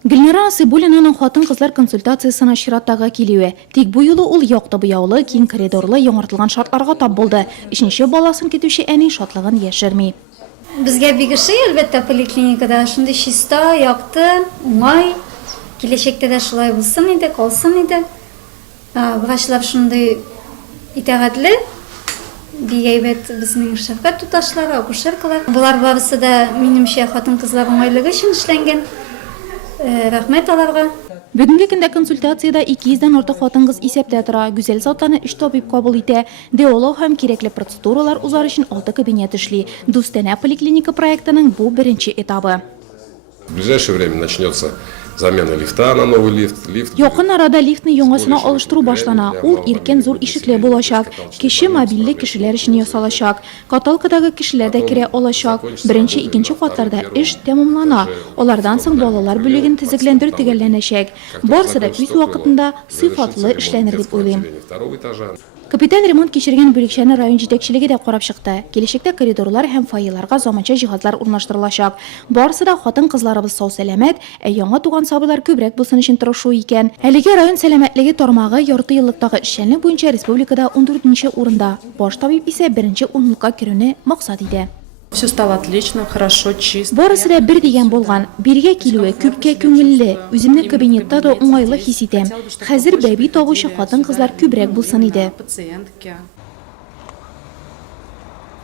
Гөлнара Асыбуллинаның хатын-кызлар консультациясына чираттагы килүе. Тик бу юлы ул якты буяулы, киң коридорлы, яңартылган шартларга тап булды. Өченче баласын көтүче әни шатлыгын яшерми. Безгә бик ошый, әлбәттә, поликлиникада шундый чиста, якты, уңай. Киләчәктә дә шулай булсын иде, калсын иде. Врачлар шундый итәгатьле, бик әйбәт безнең шәфкать туташлары, акушеркалар. Булар барысы да минемчә хатын-кызлар уңайлыгы өчен эшләнгән. Рәхмәт аларга. Бүгенге көндә консультациядә 200-дән артык хатын-кыз исәптә тора. Гүзәл Салтаны эш табиб кабул итә. Диалог һәм кирәкле процедуралар узар өчен 6 кабинет эшли. Дустана поликлиника проектының бу беренче этабы. В ближайшее время начнется замена лифта на новый лифт. Якын арада лифтны яңасына алыштыру башлана. Ул иркен зур ишекле булачак. Кеше мобильле кешеләр өчен ясалачак. Каталкадагы кешеләр дә керә алачак. Беренче, икенче катларда эш тәмамлана. Алардан соң балалар бүлеген төзекләндерү төгәлләнәчәк. Барысы да үз вакытында сыйфатлы эшләнер дип уйлыйм. Капиталь ремонт кичергән бүлекчәне район җитәкчелеге дә карап чыкты. Киләчәктә коридорлар һәм фойеларга заманча җиһазлар урнаштырылачак. Барысы да хатын-кызларыбыз сау-сәламәт, яңа туган сабыйлар күбрәк булсын өчен тырышу икән. Әлеге район сәламәтлеге тармагы ярты еллыктагы эшчәнлек буенча республикада 14нче урында. Баш табиб исә беренче урынлыкка керүне максат итә. Все стало отлично, хорошо, чисто. Барысы да бер дигән булган. Биргә килүе күпкә күңелле. Үземне кабинетта да уңайлы хис итәм. Хәзер бәби табучы хатын-кызлар күбрәк булсын иде. Пациентки.